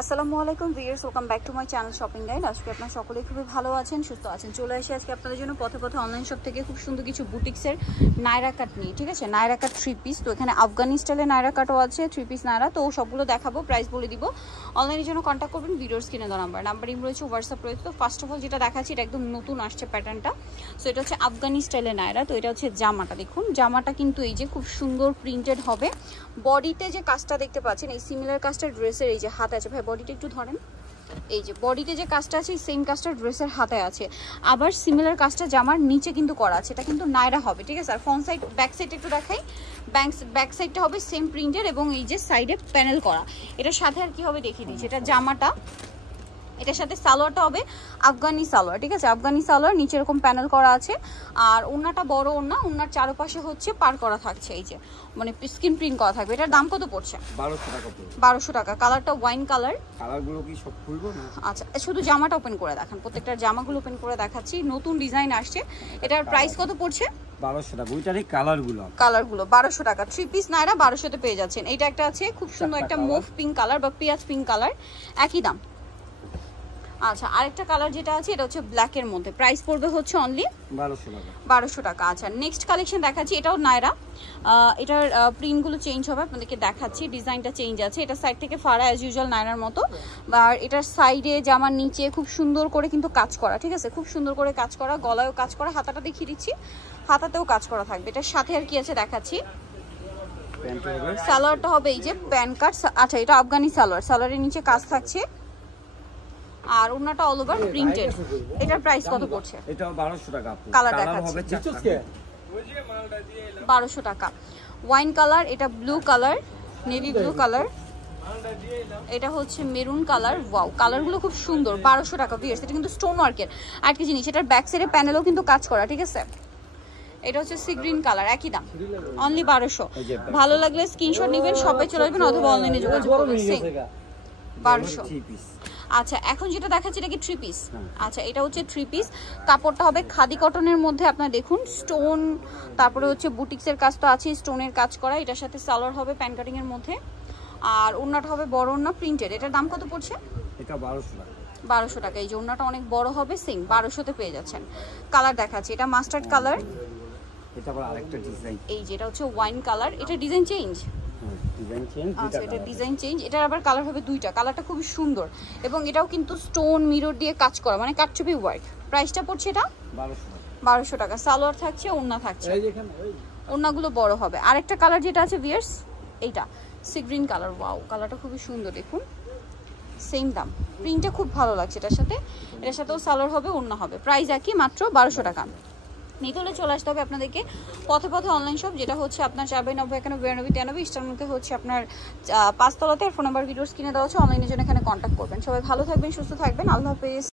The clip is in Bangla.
আসসালামু আলাইকুম viewers, welcome back to my channel shopping guide. আজকে আপনারা সকলেই খুবই ভালো আছেন, সুস্থ আছেন। চলে আসি আজকে আপনাদের জন্য পথে পথে অনলাইন শপ থেকে খুব সুন্দর কিছু বুটিক্সের নায়রা কাট নিয়ে, ঠিক আছে? নায়রা কাট 3 পিস। তো এখানে আফগানি স্টাইলের নায়রা কাটও আছে, 3 পিস নায়রা। তো সবগুলো দেখাবো, প্রাইস বলে দিব। অনলাইনের জন্য কন্ট্যাক্ট করবেন, ভিডিওর স্ক্রিনে দেওয়া নাম্বার ইম রয়েছে, হোয়াটসঅ্যাপ রয়েছে। তো ফার্স্ট অফ অল যেটা দেখাচ্ছি, এটা একদম নতুন আসছে প্যাটার্নটা। সো এটা হচ্ছে আফগানি স্টাইলের নায়রা। তো এটা হচ্ছে জামাটা, দেখুন জামাটা কিন্তু এই যে খুব সুন্দর প্রিন্টেড হবে। বডিতে যে কাজটা দেখতে পাচ্ছেন, এই সিমিলার কাজটা ড্রেসের এই যে হাতে আছে। ভাই বডিটা একটু ধরেন, এই যে বডিতে যে কাজটা আছে সেম কাজটা ড্রেসের হাতে আছে। আবার সিমিলার কাজটা জামার নিচে কিন্তু করা আছে। এটা কিন্তু নায়রা হবে, ঠিক আছে? আর ফ্রন্ট সাইড ব্যাক সাইড একটু দেখাই। ব্যাক সাইডটা হবে সেম প্রিন্টের এবং এই যে সাইডে প্যানেল করা। এটার সাথে আর কি হবে দেখিয়ে দিচ্ছি। এটা জামাটা, এটার সাথে সালোয়ারটা হবে আফগানি সালোয়ার, ঠিক আছে? আফগানি সালোয়ার, নিচে এরকম প্যানেল করা আছে। আর ওড়নাটা বড় ওড়না, ওড়নার চারপাশে হচ্ছে পার করা থাকছে, এই যে মানে স্ক্রিন প্রিন্ট করা থাকবে। এটার দাম কত পড়ছে? 1200 টাকা। 1200 টাকা। কালারটা ওয়াইন কালার। কালারগুলো কি সব খুলবো না? আচ্ছা, শুধু জামাটা ওপেন করে দেখান। প্রত্যেকটা জামাগুলো ওপেন করে দেখাচ্ছি। নতুন ডিজাইন আসছে। এটার প্রাইস কত পড়ছে? 1200 টাকা। ওইটারই কালারগুলো 1200 টাকা। 3 পিস নায়রা 1200 তে পেয়ে যাচ্ছেন। এইটা একটা আছে খুব সুন্দর একটা মুভ পিঙ্ক কালার বা পেঁয়াজ পিঙ্ক কালার, একই দাম। আচ্ছা, আরেকটা কালার যেটা আছে এটা হচ্ছে ব্ল্যাকের মধ্যে, প্রাইস পড়বে হচ্ছে অনলি 1200 টাকা। 1200 টাকা। আচ্ছা, নেক্সট কালেকশন দেখাচ্ছি। এটাও নায়রা। এটার প্রিন্টগুলো চেঞ্জ হবে, আপনাদেরকে দেখাচ্ছি। ডিজাইনটা চেঞ্জ আছে। এটা সাইড থেকে ফাড়া অ্যাজ ইউজুয়াল নায়রার মতো। আর এটার সাইডে জামার নিচে খুব সুন্দর করে কিন্তু কাজ করা, ঠিক আছে? খুব সুন্দর করে কাজ করা, গলায়ও কাজ করা, হাতাটা দেখিয়ে দিচ্ছি, হাতাতেও কাজ করা থাকবে। এটার সাথে আর কি আছে দেখাচ্ছি। সালোয়ারটা হবে এই যে প্যান কাট। আচ্ছা, এটা আফগানি সালোয়ার, সালোয়ারের নিচে কাজ থাকছে। আর ওড়নাটা অল ওভার প্রিন্টেড। এটার প্রাইস কত পড়ছে? এটাও 1200 টাকা। কালার দেখাচ্ছি। 1200 টাকা। ওয়াইন কালার, এটা blue colour, navy blue colour, এটা হচ্ছে মেরুন কালার। ওয়াও, কালারগুলো খুব সুন্দর। 1200 টাকা ভিউয়ার্স। এটা কিন্তু স্টোন ওয়ার্কের। আর কি জিনিস, এটার ব্যাক সাইডে প্যানেলও কিন্তু কাজ করা, ঠিক আছে? এটা হচ্ছে সি গ্রিন কালার, একই দাম, অনলি 1200। ভালো লাগলে স্ক্রিনশট নেবেন, সবাই চলে আসবেন অথবা অনলাইনে যোগাযোগ করবেন। 1200। আচ্ছা, এখন যেটা দেখাচ্ছি এটা কি 3 পিস? আচ্ছা, এটা হচ্ছে 3 পিস। কাপড়টা হবে খাদি কটনের মধ্যে। আপনারা দেখুন স্টোন, তারপরে হচ্ছে বুটিক্সের কাজ তো আছে, স্টোনের কাজ করা। এটার সাথে সালোয়ার হবে প্যান কাটিং এর মধ্যে। আর ওড়নাটা হবে বড় ওড়না প্রিন্টেড। এটার দাম কত পড়ছে? এটা 1200 টাকা। 1200 টাকা। এই যে ওড়নাটা অনেক বড় হবে, সেম 1200 তে পেয়ে যাচ্ছেন। কালার দেখাচ্ছি। এটা মাস্টার্ড কালার। এটা আবার আরেকটা ডিজাইন। এই যে এটা হচ্ছে ওয়াইন কালার। এটা ডিজাইন চেঞ্জ। আচ্ছা, এটা ডিজাইন চেঞ্জ। এটার আবার কালার হবে দুইটা। কালারটা খুবই সুন্দর এবং এটাও কিন্তু স্টোন মিরর দিয়ে কাজ করা, মানে কাটছবি ওয়ার্ক। প্রাইসটা পড়ছে এটা 1200 টাকা। সালোয়ার থাকছে, ওড়না থাকছে, ওড়নাগুলো বড় হবে। আরেকটা কালার যেটা আছে ভিউয়ার্স, এইটা সি গ্রিন কালার। ওয়াও, কালারটা খুবই সুন্দর, দেখুন সেম দাম। প্রিন্টটা খুব ভালো লাগছে। এটার সাথেও সালোয়ার হবে, ওড়না হবে। প্রাইস একই, মাত্র 1200 টাকা। নিতে হলে চলে আসতে হবে আপনাদেরকে পথে পথে অনলাইন শপ, যেটা হচ্ছে আপনার 492919293 ইস্টার্ন মধ্যে হচ্ছে আপনার 5 তলাতে। আর ফোন নাম্বার ভিডিওস কিনে দেওয়া হচ্ছে। অনলাইনের জন্য এখানে কন্ট্যাক্ট করবেন। সবাই ভালো থাকবেন, সুস্থ থাকবেন। আল্লাহ হাফেজ।